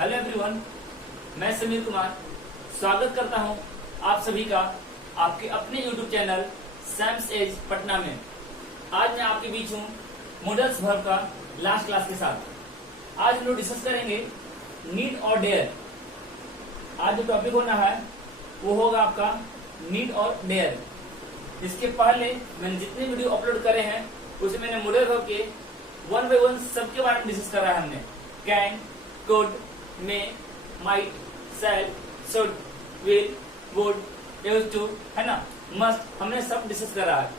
Hello everyone, मैं समीर कुमार स्वागत करता हूं आप सभी का आपके अपने YouTube channel Sam's Edge Patna में। आज मैं आपके बीच हूं मॉडल्स वर्ब का लास्ट क्लास के साथ। आज हम लोग डिस्कस करेंगे नीड और डेयर। आज जो टॉपिक होना है वो होगा आपका नीड और डेयर। इसके पहले मैंने जितने वीडियो अपलोड करे हैं उसे मैंने मॉडल वर्ब के 1 by 1 सबके बारे में डिस्कस करा है। हमने can, could, may, might, shall, should, will, would, used to, है ना, मस्ट, हमने सब डिस्कस करा है।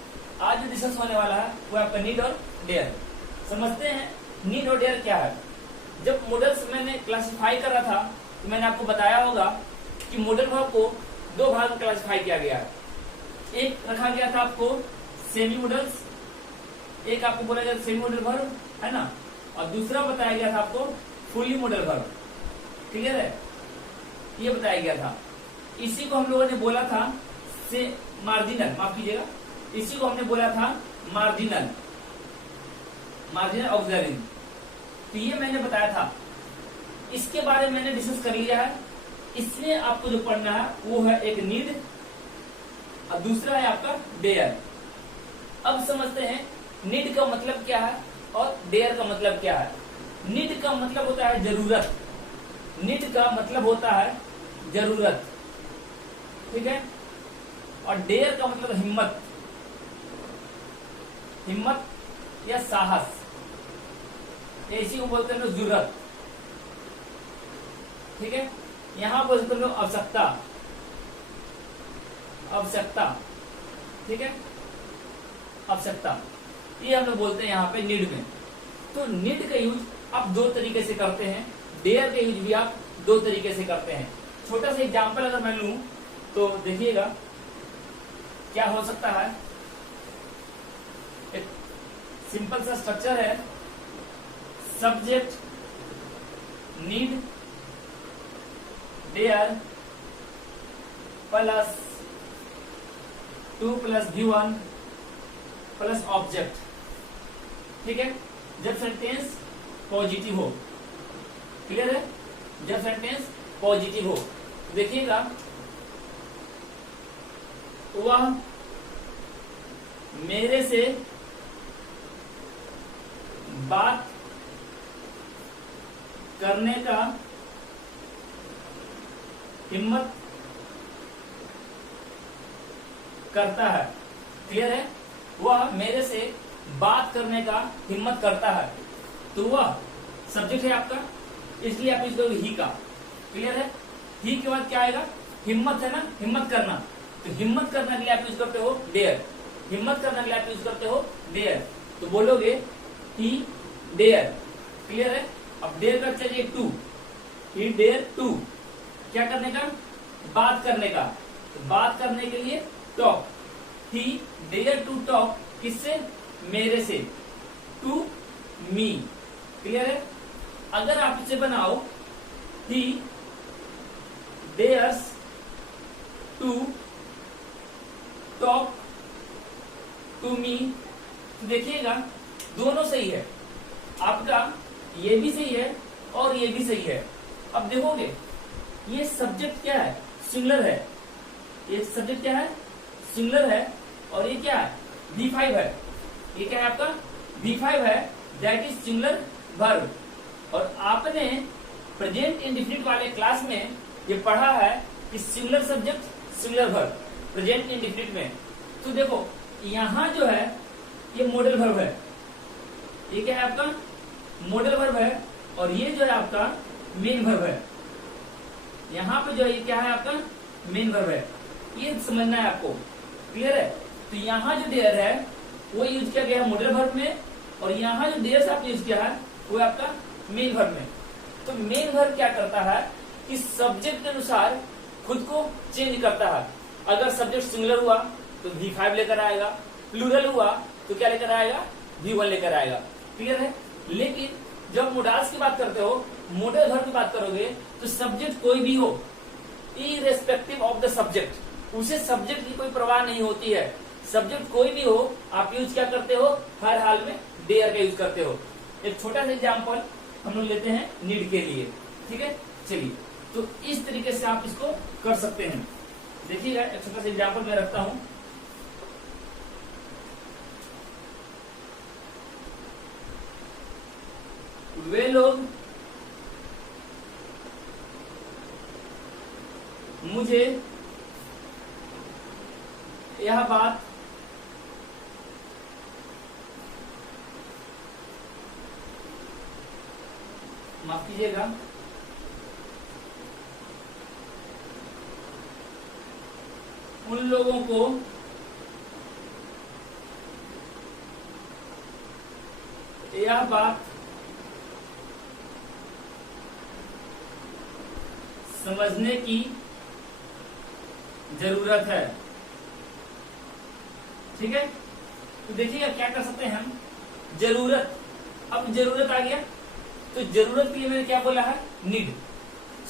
आज जो डिस्कस होने वाला है वो आपका नीड और डेयर। समझते हैं नीड और डेयर क्या है। जब मॉडल्स मैंने क्लासिफाई करा था तो मैंने आपको बताया होगा कि मॉडल वर्ब को दो भाग में क्लासिफाई किया गया है। एक रखा गया था आपको सेमी मॉडल्स, एक आपको बोला गया सेमी मॉडल वर्ब, है ना, और दूसरा बताया गया था आपको फुली मॉडल वर्ब। क्लियर है, ये बताया गया था। इसी को हम लोगों ने बोला था से मार्जिनल, माफ कीजिएगा, इसी को हमने बोला था मार्जिनल ऑक्सिलरी। तो ये मैंने बताया था, इसके बारे में मैंने डिस्कस कर लिया है। इसमें आपको जो पढ़ना है वो है एक नीड और दूसरा है आपका डेयर। अब समझते हैं नीड का मतलब क्या है और डेयर का मतलब क्या है। नीड का मतलब होता है जरूरत, नीड का मतलब होता है जरूरत, ठीक है, और डेयर का मतलब हिम्मत, हिम्मत या साहस, इसी को बोलते हैं जरूरत, ठीक है। यहां बोलते हैं आवश्यकता, आवश्यकता, ठीक है, आवश्यकता, ये हम लोग बोलते हैं यहाँ पे नीड में। तो नीड का यूज आप दो तरीके से करते हैं, डेयर का यूज भी आप दो तरीके से करते हैं। छोटा सा एग्जांपल अगर मैं लूं तो देखिएगा क्या हो सकता है। एक सिंपल सा स्ट्रक्चर है, subject, need, dare plus 2 + V1 plus object, ठीक है, जब सेंटेंस पॉजिटिव हो। क्लियर है, जब सेंटेंस पॉजिटिव हो। देखिएगा वह मेरे से बात करने का हिम्मत करता है। क्लियर है, वह मेरे से बात करने का हिम्मत करता है। तो वह सब्जेक्ट है आपका, इसलिए आप यूज करोगे ही का। क्लियर है, ही के बाद क्या आएगा, हिम्मत है ना, हिम्मत करना। तो हिम्मत करने के लिए आप यूज करते हो डेयर, हिम्मत करने के लिए आप यूज करते हो डेयर। तो बोलोगे ही डेयर। क्लियर है, अब डेयर का चाहिए टू, ही डेयर टू, क्या करने का, बात करने का। तो बात करने के लिए talk, he dare to talk, किससे, मेरे से, टू मी। क्लियर है, अगर आप इसे बनाओ he dares to talk to me, तो देखिएगा दोनों सही है, आपका ये भी सही है और ये भी सही है। अब देखोगे ये सब्जेक्ट क्या है, सिंगुलर है, ये सब्जेक्ट क्या है, सिंगुलर है, और ये क्या है, V5 है। ये क्या है आपका, V5 है, दैट इज सिंगुलर वर्ब। और आपने प्रेजेंट इंडेफिनिट वाले क्लास में ये पढ़ा है कि singular subject singular verb present indefinite में। तो देखो यहां जो है ये मॉडल वर्ब है, ये क्या है आपका, मॉडल वर्ब है, और ये जो है आपका मेन वर्ब है। यहाँ पे जो है ये क्या है आपका, मेन वर्ब है, ये समझना है आपको। क्लियर है, तो यहाँ जो डेयर है वो यूज किया गया है मॉडल वर्ब में, और यहाँ जो डेयर आप यूज किया है वो आपका मेन वर्ब में। तो मेन वर्ब क्या करता है कि सब्जेक्ट के अनुसार खुद को चेंज करता है। अगर सब्जेक्ट सिंगुलर हुआ तो V5 लेकर आएगा, प्लूरल हुआ तो क्या लेकर आएगा, V1 लेकर आएगा। क्लियर है, लेकिन जब मोडाल्स की बात करते हो, मॉडल वर्ब की बात करोगे तो सब्जेक्ट कोई भी हो, इरेस्पेक्टिव ऑफ द सब्जेक्ट, उसे सब्जेक्ट की कोई परवाह नहीं होती है। सब्जेक्ट कोई भी हो आप यूज क्या करते हो, हर हाल में डेयर का यूज करते हो। एक छोटा सा एग्जाम्पल हम लोग लेते हैं नीड के लिए, ठीक है। चलिए, तो इस तरीके से आप इसको कर सकते हैं। देखिएगा, एक छोटा सा एग्जाम्पल मैं रखता हूं। वे लोग मुझे यह बात माफ कीजिएगा, उन लोगों को यह बात समझने की जरूरत है। ठीक है, तो देखिएगा क्या कर सकते हैं हम, जरूरत। अब जरूरत आ गया, तो जरूरत के लिए मैंने क्या बोला है, नीड।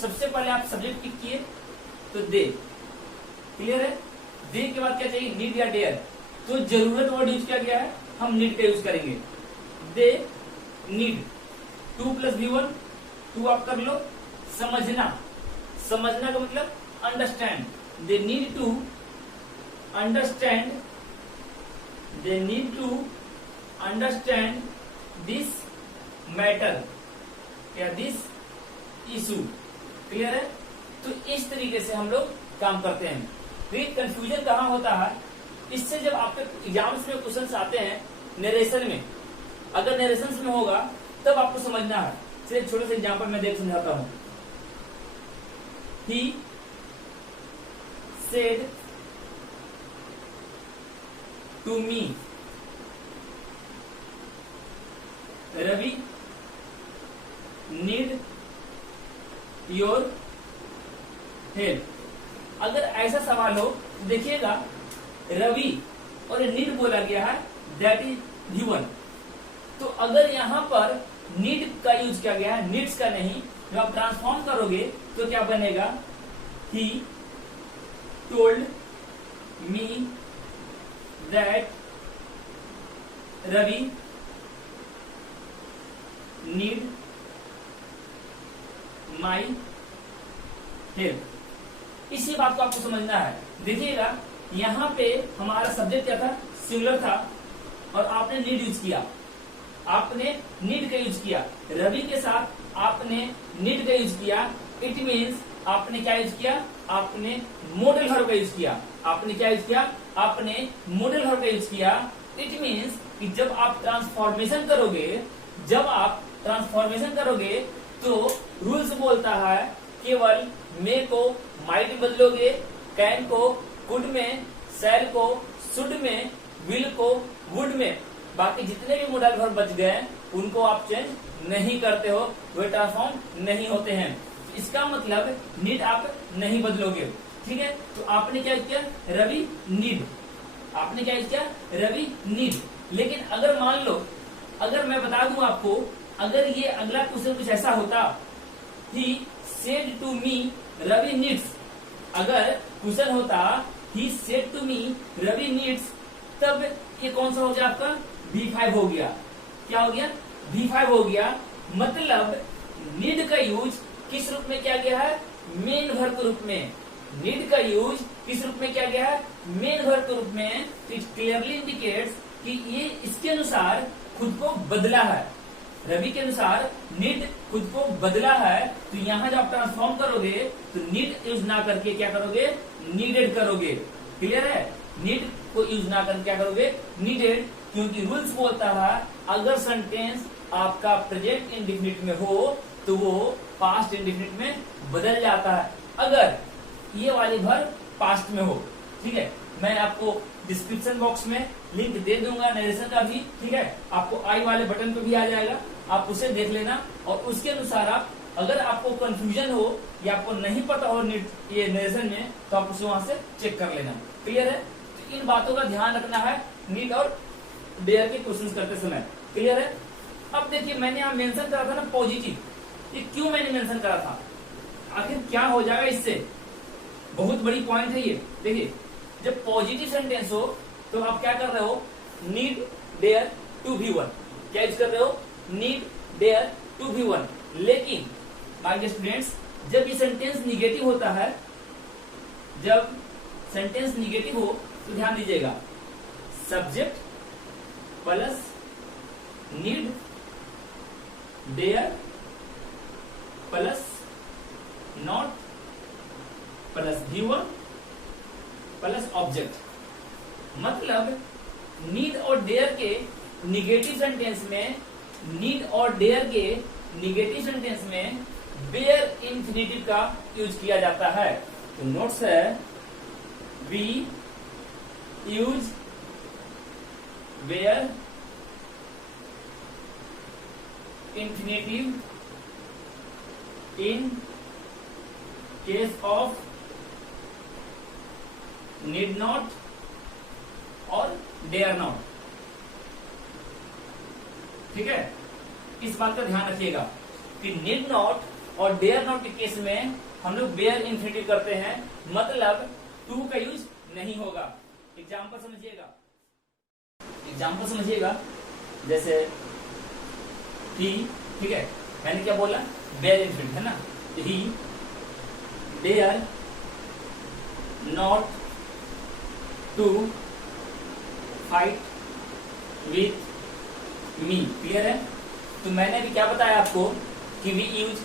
सबसे पहले आप सब्जेक्ट पिक किए तो दे, क्लियर है। दे के बाद क्या चाहिए, नीड या डेयर। तो जरूरत वर्ड यूज किया गया है, हम नीड का यूज करेंगे। दे नीड 2 + V1, 2 आप कर लो। समझना, समझना का मतलब understand. They need to understand, they need to understand this matter या दिस इशू, क्लियर है। तो इस तरीके से हम लोग काम करते हैं। फिर कंफ्यूजन कहाँ होता है, इससे जब आपके एग्जाम्स में क्वेश्चंस आते हैं नरेशन में, अगर नरेशन में होगा तब आपको समझना है। चलिए छोटे से एग्जाम्पल मैं देख समझाता हूं। He said to me, Ravi need your help। अगर ऐसा सवाल हो, देखिएगा रवि और नीड बोला गया है, दैट इज गिवन। तो अगर यहां पर नीड का यूज किया गया है, नीड्स का नहीं, जब आप ट्रांसफॉर्म करोगे तो क्या बनेगा, he told me that Ravi need my help. इसी बात को आपको समझना है। देखिएगा यहां पे हमारा सब्जेक्ट क्या था, सिंगुलर था, और आपने नीड यूज किया, आपने नीड का यूज किया, रवि के साथ आपने नीड का यूज किया। इट मीन्स आपने क्या यूज किया, आपने मॉडल वर्ब का यूज किया। आपने क्या यूज किया, आपने मॉडल वर्ब का यूज किया। इट मीन्स कि जब आप ट्रांसफॉर्मेशन करोगे, जब आप ट्रांसफॉर्मेशन करोगे तो रूल्स बोलता है केवल मे को माइट बदलोगे, कैन को कुड में, शैल को शुड में, विल को वुड में। बाकी जितने भी मॉडल वर्ब बच गए उनको आप चेंज नहीं करते हो, वे ट्रांसफॉर्म नहीं होते हैं। इसका मतलब नीड आप नहीं बदलोगे। ठीक है, तो आपने क्या किया, रवि नीड, आपने क्या किया, रवि नीड। लेकिन अगर मान लो, अगर मैं बता दूं आपको, अगर ये अगला क्वेश्चन कुछ ऐसा होता, he said to me Ravi needs, अगर क्वेश्चन होता he said to me Ravi needs, तब ये कौन सा हो गया आपका, V5 हो गया। क्या हो गया, V5 हो गया। मतलब नीड का यूज किस रूप में किया गया है, मेन वर्ब के रूप में। नीड का यूज किस रूप में किया गया है, मेन वर्ब के रूप में। इट क्लियरली इंडिकेट्स कि ये इसके अनुसार खुद को बदला है, रवि के अनुसार नीड खुद को बदला है। तो यहाँ जब आप ट्रांसफॉर्म करोगे तो नीड यूज ना करके क्या करोगे, नीडेड करोगे। क्लियर है, नीड को यूज ना करके क्या करोगे, नीडेड। क्योंकि रूल्स बोलता है अगर सेंटेंस आपका प्रेजेंट इंडेफिनिट में हो तो वो पास्ट इंडेफिनिट में बदल जाता है, अगर ये वाली वर्ब पास्ट में हो। ठीक है, मैं आपको डिस्क्रिप्शन बॉक्स में लिंक दे दूंगा नरेशन का भी। ठीक है, आपको आई वाले बटन पे भी आ जाएगा, आप उसे देख लेना और उसके अनुसार आप, अगर आपको कंफ्यूजन हो या आपको नहीं पता हो ये नरेशन में, तो आप उसे वहां से चेक कर लेना। क्लियर है, तो इन बातों का ध्यान रखना है नीड और डेयर के क्वेश्चन करते समय। क्लियर है। अब देखिए मैंने यहाँ मेंशन करा था ना पॉजिटिव, ये क्यों मैंने मेंशन करा था, आखिर क्या हो जाएगा इससे, बहुत बड़ी पॉइंट है ये। देखिए जब पॉजिटिव सेंटेंस हो तो आप क्या कर रहे हो, need dare to be one, क्या यूज कर रहे हो, need dare to be one. लेकिन माय डियर स्टूडेंट्स, जब ये सेंटेंस निगेटिव होता है, जब सेंटेंस निगेटिव हो तो ध्यान दीजिएगा, subject plus need dare plus not plus given plus object. मतलब नीड और डेयर के निगेटिव सेंटेंस में, नीड और डेयर के निगेटिव सेंटेंस में बेयर इंफिनिटिव का यूज किया जाता है। तो नोट्स है, we use bare infinitive in case of need not और डेयर नॉट। ठीक है, इस बात का ध्यान रखिएगा कि नीड नॉट और डेयर नॉट के केस में हम लोग बेयर इंफिनिटिव करते हैं, मतलब टू का यूज नहीं होगा। एग्जाम्पल समझिएगा, एग्जाम्पल समझिएगा, जैसे ही, ठीक है, मैंने क्या बोला, बेयर इंफिनिटिव है ना, he dare not to fight with me. Clear है? तो मैंने अभी क्या बताया आपको कि we use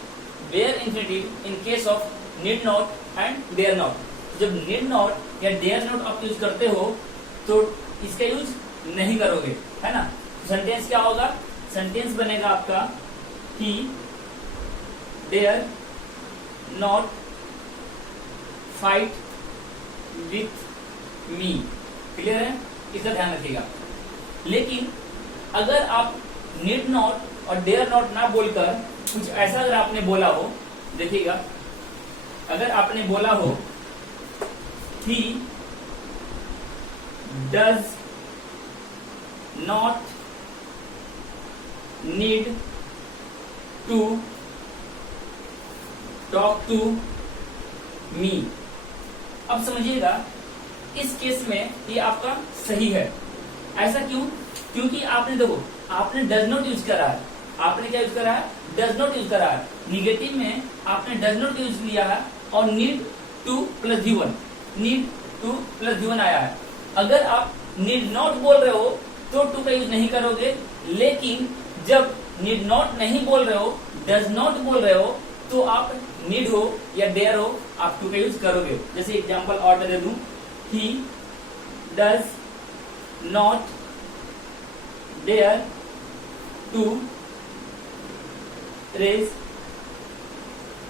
bare infinitive in case of need not and dare not. जब नीड नॉट या डेयर नॉट आप यूज करते हो तो इसका यूज नहीं करोगे, है ना। सेंटेंस क्या होगा, सेंटेंस बनेगा आपका he dare not fight with me. Clear है? इसका ध्यान रखिएगा। लेकिन अगर आप नीड नॉट और डेयर नॉट ना बोलकर कुछ ऐसा अगर आपने बोला हो, देखिएगा, अगर आपने बोला हो he does not need to talk to me. अब समझिएगा, इस केस में ये आपका सही है। ऐसा क्यों? क्योंकि आपने देखो, आपने डज नॉट यूज करा है, आपने क्या यूज करा है, डज नॉट यूज करा है। निगेटिव में आपने डज नॉट यूज लिया है और need two plus given, need two plus given आया है। अगर आप नीड नॉट बोल रहे हो तो टू का यूज नहीं करोगे, लेकिन जब नीड नॉट नहीं बोल रहे हो, डज नॉट बोल रहे हो, तो आप नीड हो या डेयर हो, आप टू का यूज करोगे। जैसे एग्जांपल और मैं दे दूं, he does not dare to raise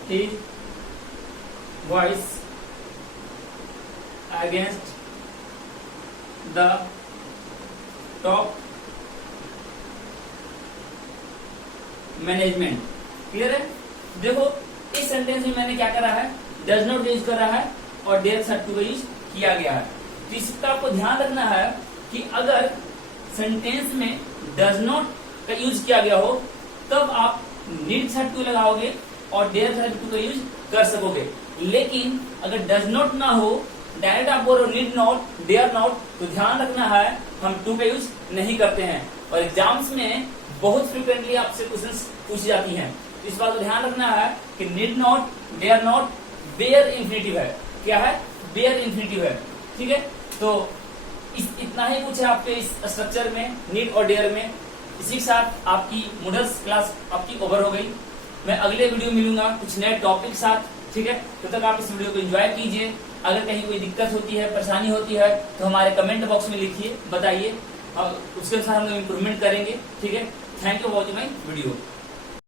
his voice against the top management. Clear है? देखो, इस सेंटेंस में मैंने क्या करा है, डज नॉट यूज कर रहा है और डेयर के साथ टू का यूज किया गया है। तो इसका आपको ध्यान रखना है कि अगर सेंटेंस में डज नॉट का यूज किया गया हो तब आप नीड के साथ टू लगाओगे और डेयर के साथ टू का यूज कर सकोगे। लेकिन अगर डज नॉट ना हो, डायरेक्ट आप बोल रहे हो नीड नॉट डेयर नॉट, तो ध्यान रखना है हम टू का यूज नहीं करते हैं। और एग्जाम्स में बहुत फ्रिक्वेंटली आपसे क्वेश्चंस पूछी जाती हैं, तो इस बात को ध्यान रखना है कि need not dare not bare infinitive है। क्या है? बेयर इंफिनिटिव है। ठीक है, तो इतना ही कुछ है आपके इस स्ट्रक्चर में, नीड और डेयर में। इसी के साथ आपकी मॉडल्स क्लास आपकी ओवर हो गई। मैं अगले वीडियो मिलूंगा कुछ नए टॉपिक के साथ। ठीक है, तब तक आप इस वीडियो को एंजॉय कीजिए। अगर कहीं कोई दिक्कत होती है, परेशानी होती है, तो हमारे कमेंट बॉक्स में लिखिए, बताइए, और उसके अनुसार हम लोग इम्प्रूवमेंट करेंगे। ठीक है, thank you for watching my video.